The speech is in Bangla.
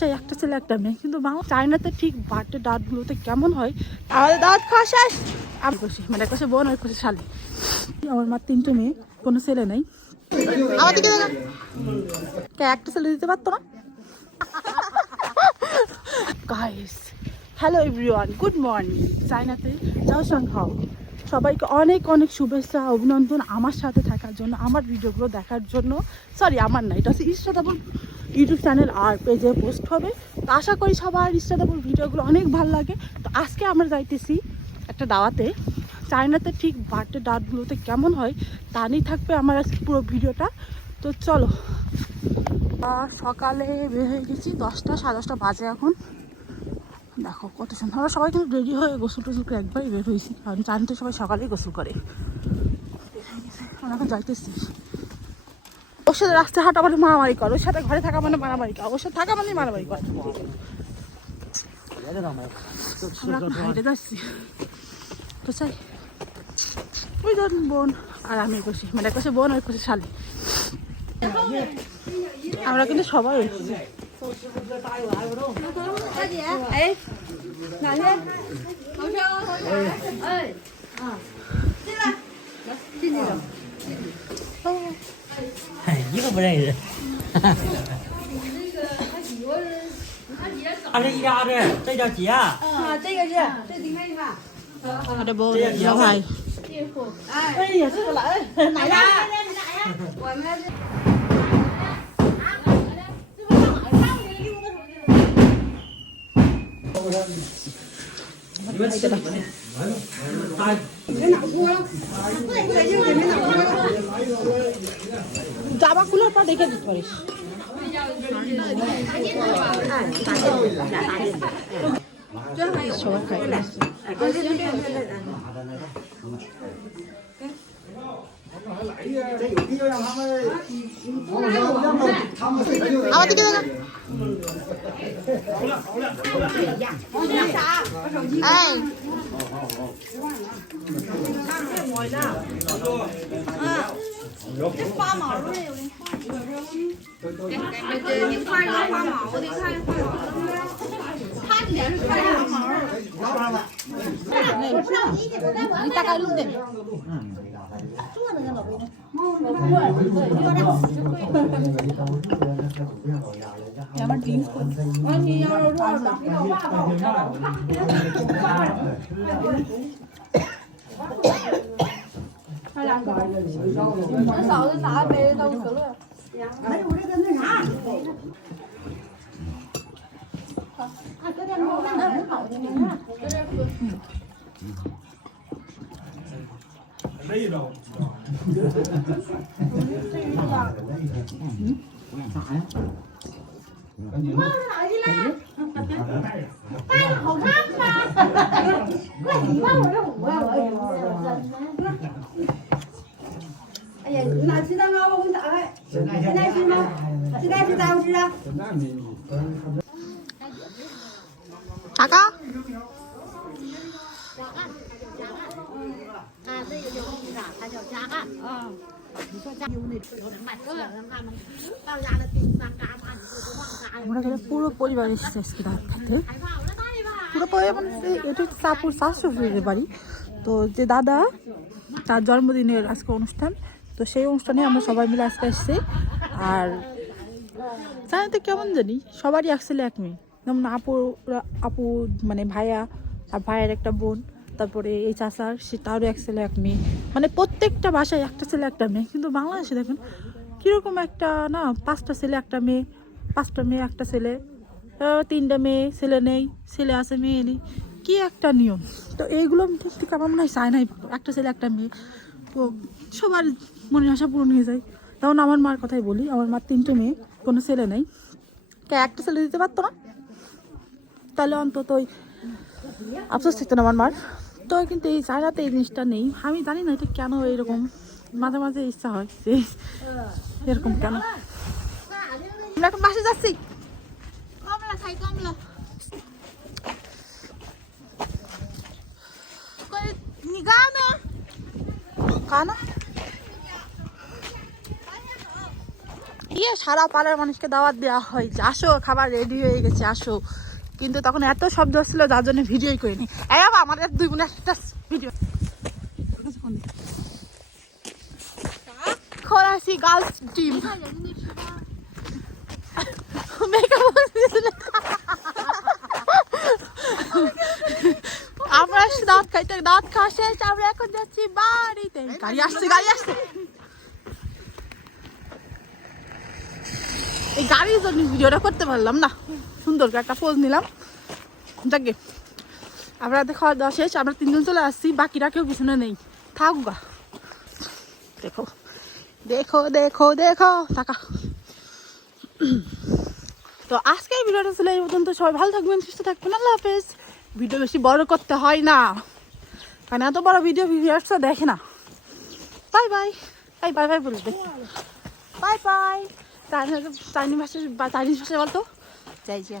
বাসায় একটা ছেলে একটা মেয়ে, কিন্তু বাংলা চায়নাতে ঠিক বার্থডে ডাটগুলোতে কেমন হয়। আমাদের দাওয়াত খাওয়া শেষ, আমি খুশি, মানে একটা বোন ওই খুশি শালি। আমার মা তিনটে মেয়ে, কোনো ছেলে নেই। আমাদেরকে একটা ছেলে দিতে পারতো না? Guys, hello everyone, good morning. চায়নাতে যাও সাংহাও, সবাইকে অনেক অনেক শুভেচ্ছা অভিনন্দন আমার সাথে থাকার জন্য, আমার ভিডিওগুলো দেখার জন্য। সরি, আমার না, এটা হচ্ছে ইস্টাদাবল ইউটিউব চ্যানেল আর পেজে পোস্ট হবে। তো আশা করি সবার ইস্টাদাবল ভিডিওগুলো অনেক ভালো লাগে। তো আজকে আমরা যাইতেছি একটা দাওয়াতে। চায়নাতে ঠিক বার্থডে ডাটগুলোতে কেমন হয় তা নিয়ে থাকবে আমার আজকে পুরো ভিডিওটা। তো চলো, সকালে বের হয়ে গেছি, 10টা 10:30 বাজে এখন। দেখো কত সুন্দর, আমরা সবাই কিন্তু রেডি হয়ে গোসল টোসল করে একবারই বের হয়েছি, কারণ চায়নাতে সবাই সকালেই গোসল করে। আমরা এখন যাইতেছি। ওর সাথে রাস্তায় হাঁটা মানে মারামারি কর, ওর সাথে ঘরে থাকা মানে মারামারি কর, ওর সাথে থাকা মানে মারামারি কর। আমরা এখন হাইটে যাচ্ছি। তো চাই ওই ধরুন বোন আর আমি খুশি, মানে একটা বোন ওই খুশি শালি। আমরা কিন্তু সবাই এসেছি।一个不认识。啊，这一家子，这叫姐。啊，这个是，这你看一看。 ada বোন ya ভাই।哎呀，这个来，哪呀？我们是。 জামা খুলার পর দেখে দিতে পারিস। সবাই খাই আমার দিকে দেখা।这花毛的有点花。你画一个花毛的，看花毛的。他脸是穿花毛的。你大概弄点。আমার জিন্স嫂子拿杯都可乐。还有这个那啥。啊，这点猫那很好的，你看，这点喝。累着。咋呀？猫是哪去了？带着好看吗？快，你看我这虎啊，我也哎呀，你哪吃蛋糕？我给你打开。现在吃吗？现在吃咋不吃啊？ টাকা আমরা পুরো পরিবার এসেছি আজকে রাত খেতে। পুরো পরিবার মানে এটা চাপুর শাশুড়ির বাড়ি। তো যে দাদা, তার জন্মদিনের আজকে অনুষ্ঠান, তো সেই অনুষ্ঠানে আমরা সবাই মিলে আজকে এসেছি। আর জানাতে কেমন জানি সবারই এক ছেলে এক মেয়ে, যেমন আপু মানে ভাইয়া আর ভাইয়ের একটা বোন, তারপরে এই চাচার সে তারও এক ছেলে এক মেয়ে, মানে প্রত্যেকটা বাসায় একটা ছেলে একটা মেয়ে। কিন্তু বাংলাদেশে দেখুন কীরকম একটা না, 5টা ছেলে একটা মেয়ে, 5টা মেয়ে একটা ছেলে, 3টা মেয়ে ছেলে নেই, ছেলে আছে মেয়ে নেই, কি একটা নিয়ম। তো এইগুলো ঠিক আমার মনে হয় চায় নাই, একটা ছেলে একটা মেয়ে, তো সবার মনের আশা পূরণ হয়ে যায়। যেমন আমার মার কথাই বলি, আমার মার 3টে মেয়ে, কোনো ছেলে নেই, একটা ছেলে দিতে পারতো না? তাহলে অন্তত ওই আফসোস থাকতো না আমার মার। তো কিন্তু এই চায়নাতে এই জিনিসটা নেই, আমি জানি না এটা কেন এরকম, মাঝে মাঝে ইচ্ছা হয় যে এরকম কেন। আমরা এখন বাসে যাচ্ছি। কমলা খাই, কমলা গানা গানা সারা পাড়ার মানুষকে দাওয়াত দেওয়া হয় যে আসো খাবার রেডি হয়ে গেছে আসো, কিন্তু তখন এত শব্দ হচ্ছিল যার জন্য ভিডিওই করিনি। এই বাবা আমাদের 2 বোনের একটা ভিডিও খোরাসি গার্লস টিম আমরা দাঁত খাওয়া শেষ, আমরা এখন যাচ্ছি বাড়িতে। গাড়ি আসছে এই গাড়ির জন্য ভিডিওটা করতে পারলাম না, সুন্দর একটা পোজ নিলাম। যাকে আমরা খাওয়া দাওয়া শেষ, আমরা 3 জন চলে আসছি, বাকিরা কেউ পিছনে নেই, থাক গা। দেখো দেখো দেখো দেখো টাকা। তো আজকের ভিডিওটা ছিল এই পর্যন্ত। সবাই ভালো থাকবেন, সুস্থ থাকবেন, আল্লাহ হাফেজ। ভিডিও বেশি বড় করতে হয় না, কারণ এত বড় ভিডিও ভিউয়ার্সরা দেখে না। Bye bye, bye bye bye বলবে, বাই বাই। চাইনিজ ভাষায় বলতো চাইছি।